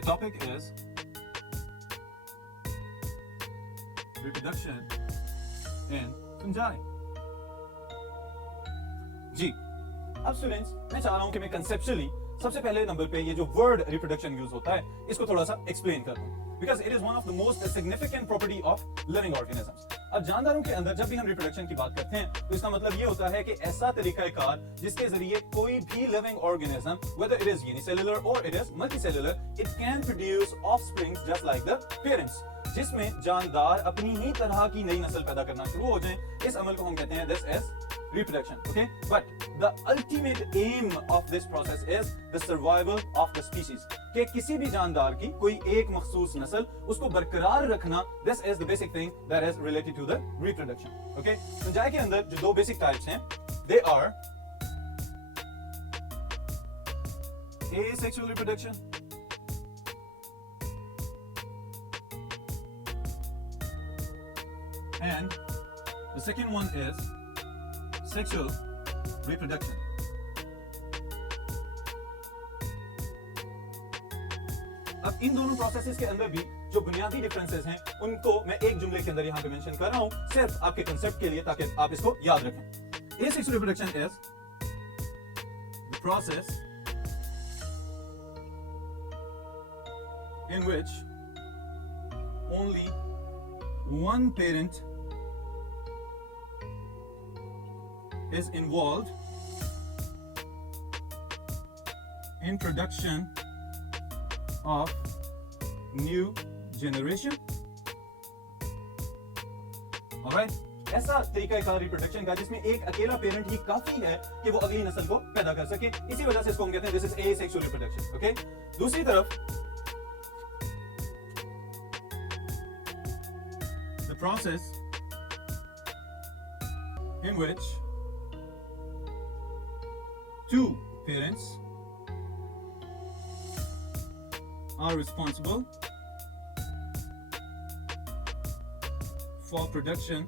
The topic is reproduction in fungi. जी, अब स्टूडेंट्स मैं चाह रहा हूं कि मैं कंसेप्चुअली सबसे पहले नंबर पे ये जो वर्ड रिप्रोडक्शन यूज होता है इसको थोड़ा सा एक्सप्लेन कर दूं, because it is one of the most significant property of living organisms. अब जानदारों के अंदर जब भी हम रिप्रोडक्शन की बात करते हैं तो इसका मतलब ये होता है कि ऐसा तरीकाकार जिसके जरिए कोई भी living organism, whether it is unicellular और it is multicellular, it can produce offsprings just like the parents, जिसमें जानदार अपनी ही तरह की नई नस्ल पैदा करना शुरू हो जाएं। इस अमल को हम कहते हैं this is reproduction. Okay, but the ultimate aim of this process is the survival of the species. कि किसी भी जानदार की कोई एक मखसूस नस्ल उसको बरकरार रखना, this is the basic thing that is related to the reproduction. Okay, fungi के अंदर जो दो basic types हैं, they are asexual reproduction and the second one is sexual reproduction. अब इन दोनों प्रोसेसेस के अंदर भी जो बुनियादी डिफरेंसेस हैं उनको मैं एक जुमले के अंदर यहां पे मेंशन कर रहा हूं, सिर्फ आपके कांसेप्ट के लिए, ताकि आप इसको याद रखें। Asexual reproduction is the process in which only one parent is involved in production of new generation. Alright? ऐसा तरीका कार रिप्रोडक्शन का जिसमें एक अकेला पेरेंट ही काफी है कि वो अगली नस्ल को पैदा कर सके, इसी वजह से इसको हम कहते हैं this is asexual reproduction. Okay, दूसरी तरफ the process in which two parents are responsible for production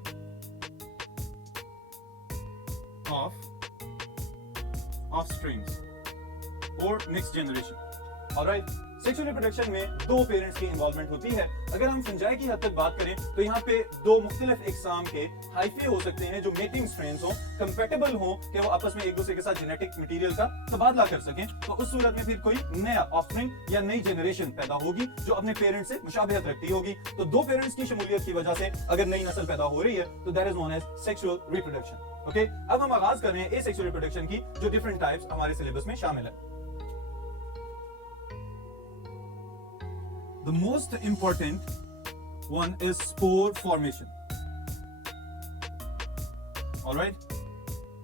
of offsprings or next generation. All right, sexual reproduction में दो पेरेंट्स की इन्वॉल्वमेंट होती है। अगर हम फंजाई की हद तक बात करें तो यहाँ पे दो मुख्तलिफ इकसाम के हाइफे हो सकते हैं जो मेटिंग स्ट्रेन्स हो, कंपैटिबल हो, कि वो आपस में एक दूसरे के साथ जेनेटिक मटेरियल का तबादला कर सकें। तो उस सूरत में फिर कोई नया ऑफस्प्रिंग या नई जनरेशन पैदा होगी जो अपने पेरेंट्स से मुशाबहत रखती होगी। तो दो पेरेंट्स की शमूलियत की वजह से अगर नई नस्ल पैदा हो रही है तो that is known as sexual reproduction. Okay, अब हम आगाज कर रहे हैं एसेक्सुअल रिप्रोडक्शन की, जो डिफरेंट टाइप्स हमारे सिलेबस में शामिल है। The most important one is spore formation. All right.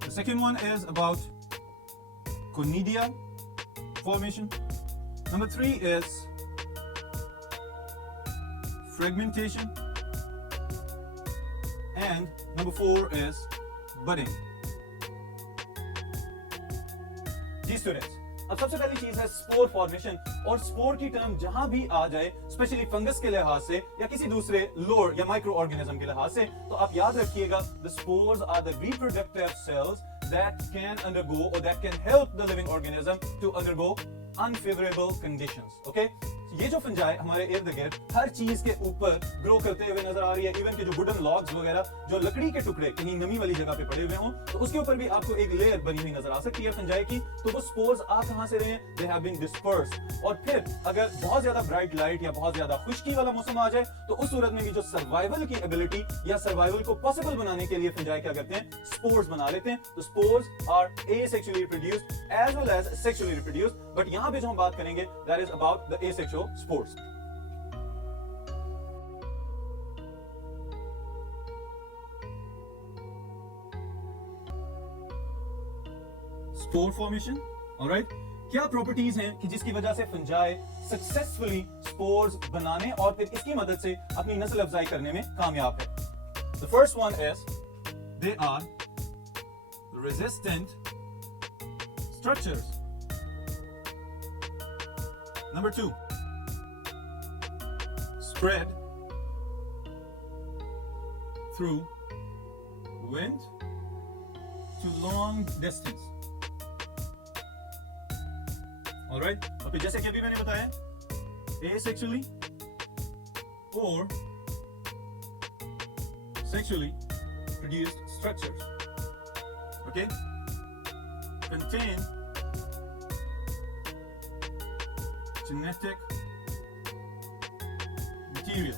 The second one is about conidia formation. Number 3 is fragmentation. And number 4 is budding. जी स्टूडेंट्स, अब सबसे पहली चीज है स्पोर फॉर्मेशन, और स्पोर की टर्म जहां भी आ जाए, स्पेशली फंगस के लिहाज से या किसी दूसरे लोअर या माइक्रो ऑर्गेनिज्म के लिहाज से, तो आप याद रखिएगा the spores are the reproductive cells that can undergo or that can help the living organism to undergo unfavorable conditions. Okay? ये जो फंजाई हमारे इर्द गिर्द हर चीज के ऊपर ग्रो करते हुए नजर आ रही है, इवन के जो वुडन लॉग्स वगैरह, जो लकड़ी के टुकड़े कहीं नमी वाली जगह पे पड़े हुए हों, तो उसके ऊपर भी आपको एक लेयर बनी हुई नजर आ सकती है फंजाई की। तो वो स्पोर्स आ कहां से रहे हैं? They have been dispersed. और फिर अगर बहुत ज्यादा ब्राइट लाइट या बहुत ज्यादा खुश्की वाला मौसम आ जाए तो उस सूरत में भी जो सर्वाइवल की एबिलिटी या सर्वाइवल को पॉसिबल बनाने के लिए फंजाई क्या करते हैं? स्पोर्स बना लेते हैं। तो spores are asexually reproduced as well as sexually reproduced, but यहां पे जो हम बात करेंगे that is about the asexual spores. Spore formation, alright, क्या प्रॉपर्टीज हैं कि जिसकी वजह से फंजाई सक्सेसफुली स्पोर्स बनाने और फिर इसकी मदद से अपनी नस्ल अफजाई करने में कामयाब है? The first one is they are resistant structures. Number 2, spread through wind to long distance. All right? और फिर जैसे कि अभी मैंने बताया asexually or sexually produced structures, okay, contain genetic material,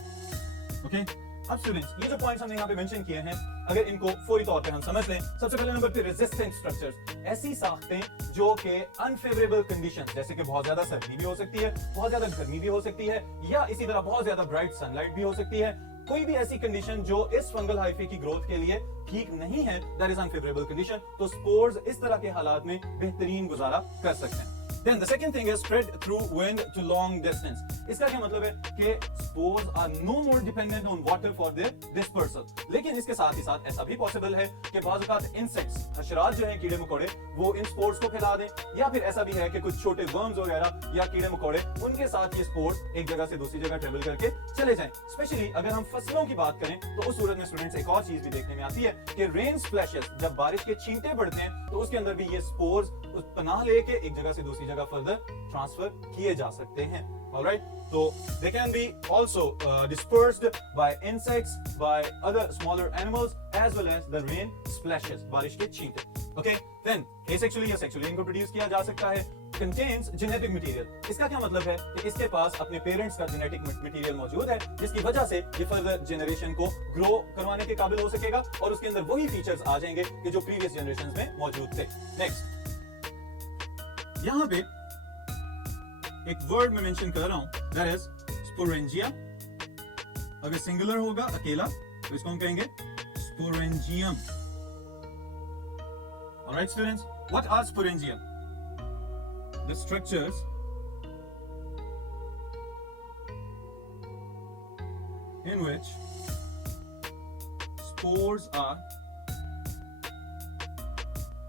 okay. अब स्टूडेंट्स ये जो पॉइंट्स हमने यहाँ पे मेंशन किए हैं, अगर इनको फौरी तौर पे हम समझ लें, सबसे पहले नंबर पे रेजिस्टेंट स्ट्रक्चर्स, ऐसी साख्तें जो कि अनफेवरेबल कंडीशंस, जैसे कि बहुत ज्यादा सर्दी भी हो सकती है, बहुत ज्यादा गर्मी भी हो सकती है, या इसी तरह बहुत ज्यादा ब्राइट सनलाइट भी हो सकती है, कोई भी ऐसी कंडीशन जो इस फंगल हाइफी की ग्रोथ के लिए ठीक नहीं है, दैट इज अनफेवरेबल कंडीशन, तो स्पोर्स इस तरह के हालात में बेहतरीन गुजारा कर सकते हैं। Then the second thing is spread through wind to long distance. इसका क्या मतलब है कि spores are no more dependent on water for their dispersal. लेकिन इसके साथ ही साथ ऐसा भी पॉसिबल है कि बाज़ औक़ात इंसेक्ट्स, हशरात जो हैं, कीड़े मकोड़े, वो इन स्पोर्स को फैला दें, या फिर ऐसा भी है कि कुछ छोटे वर्म्स वगैरह या कीड़े मकोड़े, उनके साथ ये स्पोर्स एक जगह से दूसरी जगह ट्रेवल करके चले जाएं। स्पेशली अगर हम फसलों की बात करें तो उस सूरत में स्टूडेंट्स एक और चीज भी देखने में आती है कि रेन स्प्लैशेस, जब बारिश के छींटे पड़ते हैं तो उसके अंदर भी ये स्पोर्स पनाह लेके एक जगह से दूसरी जगह फर्दर ट्रांसफर किए जा सकते हैं। Alright, so they can be also dispersed by insects, by other smaller animals, as well as the rain splashes, बारिश के छींटे। Okay, then asexually या sexually इनको प्रोड्यूस किया जा सकता है। Contains genetic material. इसका क्या मतलब है कि इसके पास अपने पेरेंट्स का जेनेटिक मटेरियल मौजूद है, जिसकी वजह से ये फर्दर जनरेशन को ग्रो करवाने के काबिल हो सकेगा और उसके अंदर वही फीचर्स आ जाएंगे कि जो प्रीवियस जनरेशंस में मौजूद थे। नेक्स्ट, यहां पे एक वर्ड मैं मेंशन कर रहा हूं, दैट इज स्पोरेंजिया। अगर सिंगुलर होगा अकेला तो इसको हम कहेंगे sporangium. Alright students, what are sporangia? The structures in which spores are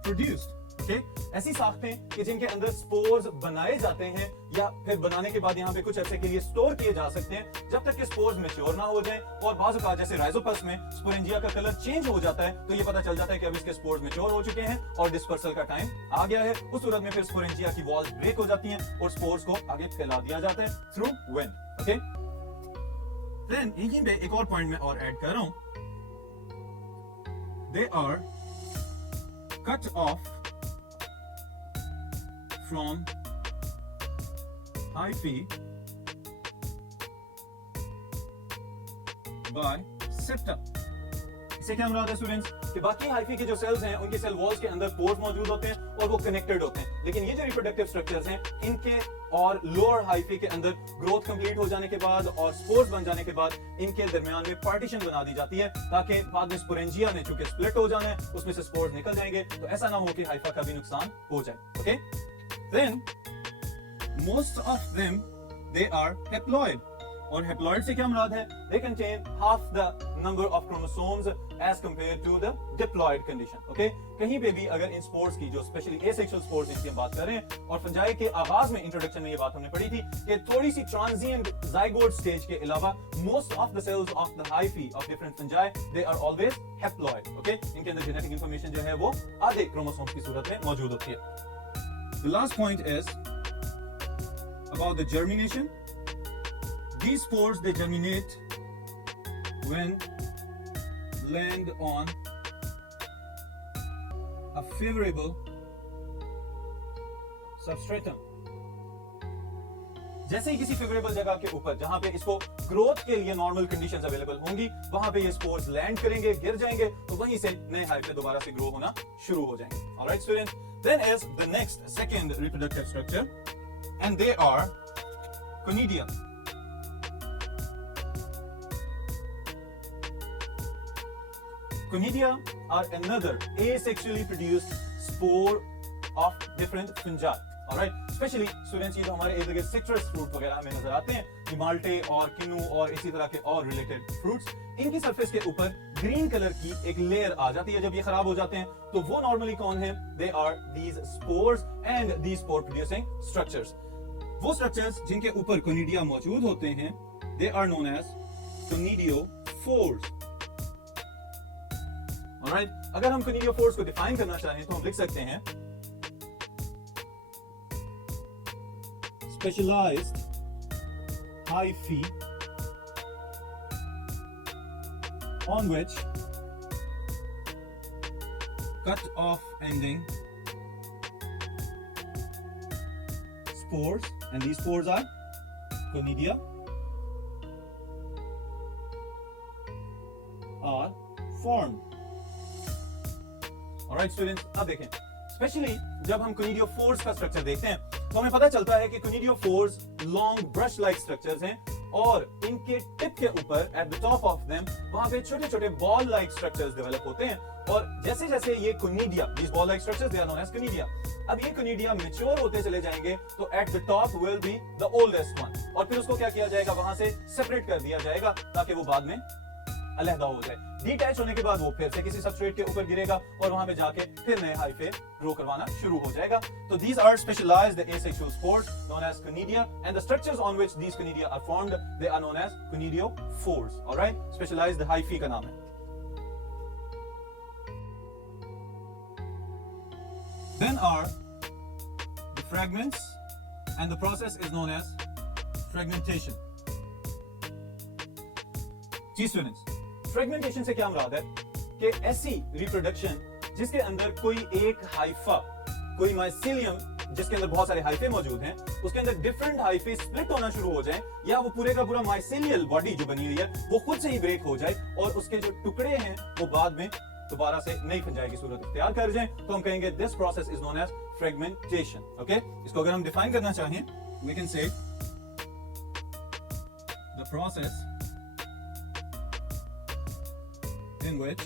produced. Okay? ऐसी साख्तें कि जिनके अंदर स्पोर्स बनाए जाते हैं या फिर बनाने के बाद यहाँ पे कुछ अर्से के लिए स्टोर किए जा सकते हैं जब तक कि स्पोर्स मैच्योर ना हो जाए। और बाज़ औक़ात जैसे राइजोपस में स्पोरेंजिया का कलर चेंज हो जाता है तो ये पता चल जाता है कि अब इसके स्पोर्स मैच्योर हो चुके हैं और डिस्पर्सल का टाइम आ गया है। उस सूरत में फिर स्पोरेंजिया की वॉल्स ब्रेक हो जाती हैं और स्पोर्स को आगे फैला दिया जाता है थ्रू विंड। ओके, देन यहीं पे एक और पॉइंट मैं और ऐड कर रहा हूं, they are cut off from hyphae by septa. इससे क्या मुराद है स्टूडेंट्स कि बाकी हाइफी के जो सेल्स हैं उनके सेल वॉल्स के अंदर पोर्स मौजूद होते हैं और वो कनेक्टेड होते हैं, लेकिन ये जो रिप्रोडक्टिव स्ट्रक्चर्स हैं इनके और लोअर हाइफी के अंदर ग्रोथ कंप्लीट हो जाने के बाद और स्पोर्स बन जाने के बाद इनके दरमियान में पार्टीशन बना दी जाती है ताकि बाद में स्पोरेंजिया में चूंकि स्प्लिट हो जाना है उसमें से स्पोर्स निकल जाएंगे तो ऐसा ना हो कि हाइफा का भी नुकसान हो जाए। Okay, then most of them they are haploid और haploid से क्या मुराद है? They contain half the number of chromosomes as compared to the diploid condition. Okay? कहीं पे भी अगर इन स्पोर्स की जो स्पेशली asexual स्पोर्स जिनकी हम बात कर रहे हैं और फंजाई के आगाज में इंट्रोडक्शन में ये बात हमने पढ़ी थी कि थोड़ी सी ट्रांजिएंट zygote स्टेज के अलावा most of the cells of the hyphae of different fungi they are always haploid. Okay? इनके अंदर जेनेटिक इंफॉर्मेशन जो है वो आधे क्रोमोसोम्स की सूरत में मौजूद होती है। The last point is about the germination. These spores they germinate when land on a favorable substratum. जैसे ही किसी फेवरेबल जगह के ऊपर जहां पे इसको ग्रोथ के लिए नॉर्मल कंडीशंस अवेलेबल होंगी वहां पे ये स्पोर्स लैंड करेंगे, गिर जाएंगे, तो वहीं से नए हाइफे दोबारा से ग्रो होना शुरू हो जाएंगे। Alright students, then is the next second reproductive structure and they are conidia. Conidia are another asexually produced spore of different fungi. Alright, specially students ये जो हमारे इर्द गिर्द सिट्रस फ्रूट वगैरह हमें नजर आते हैं, माल्टे और किन्नू और इसी तरह के और रिलेटेड फ्रूट्स, इनकी सरफेस के ऊपर ग्रीन कलर की एक लेयर आ जाती है जब ये खराब हो जाते हैं, तो वो नॉर्मली कौन है? They are these spores and these spore producing structures. वो स्ट्रक्चर्स जिनके ऊपर कोनिडिया मौजूद होते हैं they are known as conidiophores. Alright, अगर हम कोनिडियोफोर्स को डिफाइन करना चाहें तो हम लिख सकते हैं specialized hyphae on which cut off ending spores, and these spores are conidia, are formed. Alright students, अब देखें स्पेशली जब हम conidiophores का स्ट्रक्चर देखते हैं तो हमें पता चलता है कि conidiophores long brush like structures हैं और इनके टिप के ऊपर eight the top of them वहां पे छोटे छोटे बॉल लाइक स्ट्रक्चर्स डेवलप होते हैं और जैसे जैसे ये conidia, this ball like structures they are known as conidia, अब ये कोनिडिया मैच्योर होते चले जाएंगे तो at the top will be the oldest one और फिर उसको क्या किया जाएगा, वहां से सेपरेट कर दिया जाएगा ताकि वो बाद में अलहदा हो जाए। डिटैच होने के बाद वो फिर से किसी सबस्ट्रेट के ऊपर गिरेगा और वहां पे जाके फिर नए हाइफे ग्रो करवाना शुरू हो जाएगा। तो these are specialized asexual spores known as conidia and the structures on which these conidia are formed they are known as conidiophores. All right, specialized hyphae का नाम है। Then are the fragments and the process is known as fragmentation. जी students, fragmentation से क्या मुराद है कि ऐसी रिप्रोडक्शन जिसके अंदर कोई एक हाइफा, कोई माइसीलियम जिसके अंदर बहुत सारे हाइफे मौजूद हैं, उसके अंदर डिफरेंट हाइफे स्प्लिट होना शुरू हो जाए या वो पूरे का पूरा माइसेलियल बॉडी जो बनी हुई है वो खुद से ही ब्रेक हो जाए और उसके जो टुकड़े हैं वो बाद में दोबारा से नई फंजाई की सूरत इख्तियार कर जाए तो हम कहेंगे this process is known as fragmentation. Okay, इसको अगर हम डिफाइन करना चाहें we can say the process in which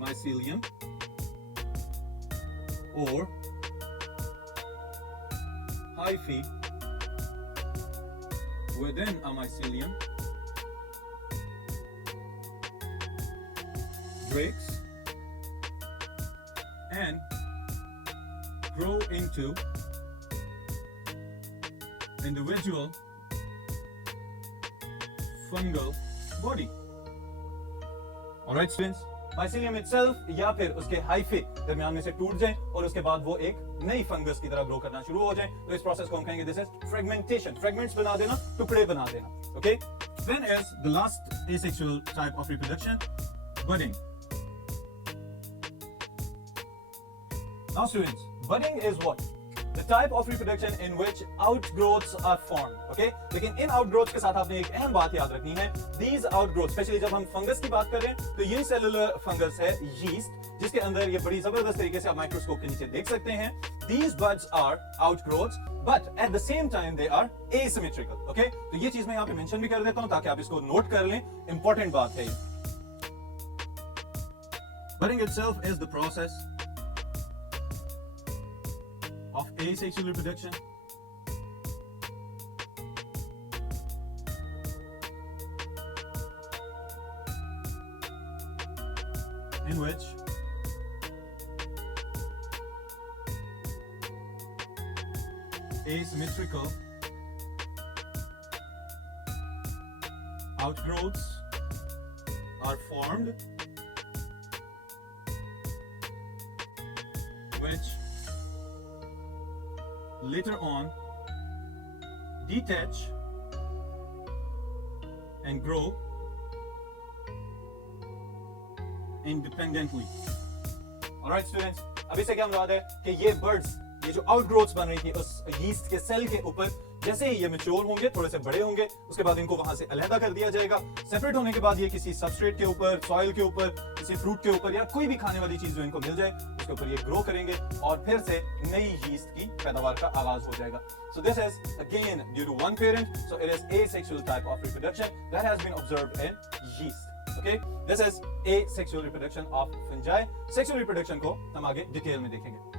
mycelium or hyphae within a mycelium breaks and grow into individual fungal body. Alright students, mycelium itself या फिर उसके हाइफे दरमियान में से टूट जाएं और उसके बाद वो एक नई फंगस की तरह ग्रो करना शुरू हो जाएं तो इस प्रोसेस को हम कहेंगे दिस इज फ्रेगमेंटेशन। फ्रेगमेंट्स बना देना, टुकड़े बना देना। Okay, then is the last asexual type of reproduction, budding. Now students, budding is what? The type of reproduction in which outgrowths are formed. Okay? लेकिन इन outgrowths के साथ आपने एक अहम बात याद रखनी है। These outgrowths, स्पेशली जब हम फंगस की बात कर रहे हैं तो यूनिसेलुलर फंगस है yeast, जिसके अंदर ये बड़ी जबरदस्त तरीके से आप माइक्रोस्कोप के नीचे देख सकते हैं। These buds are outgrowths, but at the same time they are asymmetrical. Okay? तो ये चीज मैं यहाँ पे मेंशन भी कर देता हूँ ताकि आप इसको नोट कर लें, इंपॉर्टेंट बात है ये। Budding itself is the process of asexual reproduction in which asymmetrical outgrowths are formed which later on detach and grow independently. Alright students, अभी से क्या मुराद है कि ये बर्ड्स, ये जो आउटग्रोथ्स बन रही थी उस यीस्ट के सेल के ऊपर, जैसे ही ये मैच्योर होंगे, थोड़े से बड़े होंगे, उसके बाद इनको वहां से अलहदा कर दिया जाएगा। सेपरेट होने के बाद ये किसी सबस्ट्रेट के ऊपर, सॉइल के ऊपर, किसी फ्रूट के ऊपर या कोई भी खाने वाली चीज जो इनको मिल जाए उसके ऊपर ये ग्रो करेंगे और फिर से नई यीस्ट की पैदावार का आगाज हो जाएगा। So this is again due to one parent, so it is asexual type of reproduction that has been observed in yeast. Okay, this is asexual reproduction of fungi. Sexual reproduction को हम आगे डिटेल में देखेंगे।